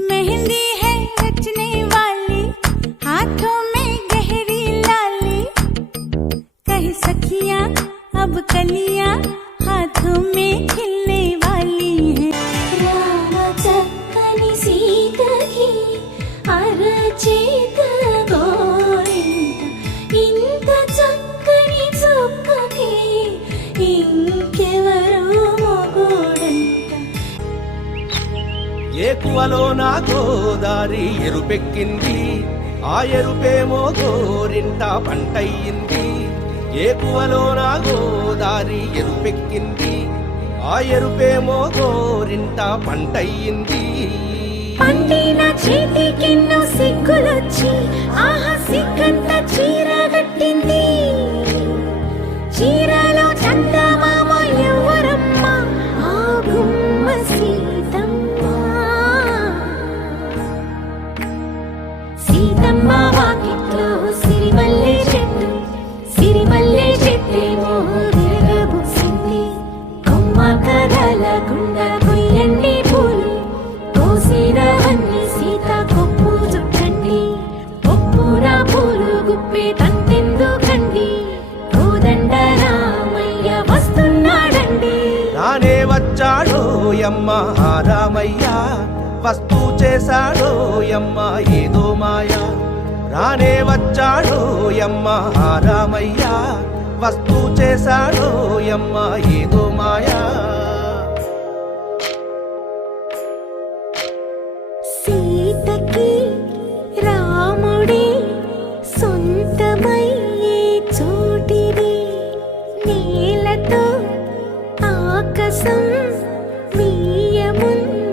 मेहंदी है रचने वाली, हाथों में गहरी लाली, कह सखियां अब कलियां हाथों में खिलने वाली है। రామ చక్కని సీతకి అరచేత గోరింట, ఇంత చక్కని చుక్కకి ఇంకెవరో మొగుడంట. ఏకువలో నా గోదారి ఎరుపెక్కింది, ఆ ఎరుపేమో గోరింట పంటయ్యింది. ఏకువలో నా గోదారి ఎరుపెక్కింది, ఆ ఎరుపేమో గోరింట పంటయ్యింది. పండిన చేతికెన్నో సిగ్గులొచ్చి ఆహా సిగ్గంత చీర కట్టింది. చీరలో చందమామ ఎవరమ్మ, ఆ గుమ్మ సీతమ్మ. సీతమ్మ వాకిట్లో సిరిమల్లె చెట్టు, సిరిమల్లె చెట్టేమో విరగబూసింది. కొమ్మ కదలకుండా కొయ్యండి పూలు, కోసినవన్నీ సీత కొప్పు చుట్టండి. కొప్పున పూలు గుప్పే తంతెందుకండి, కోదండ రామయ్య వస్తున్నాడండి. రానే వచ్చాడో యమ్మ ఆ రామయ్య, వస్తూ చేశాడో యమ్మ ఏదో మాయ. రానే వచ్చాడో యమ్మ ఆ రామయ్య, వస్తూ చేశాడో యమ్మ ఏదో మాయా. సీతకి రాముడే సొంతమయ్యే చోటిది, నేలతో ఆకాశం వీయముంది.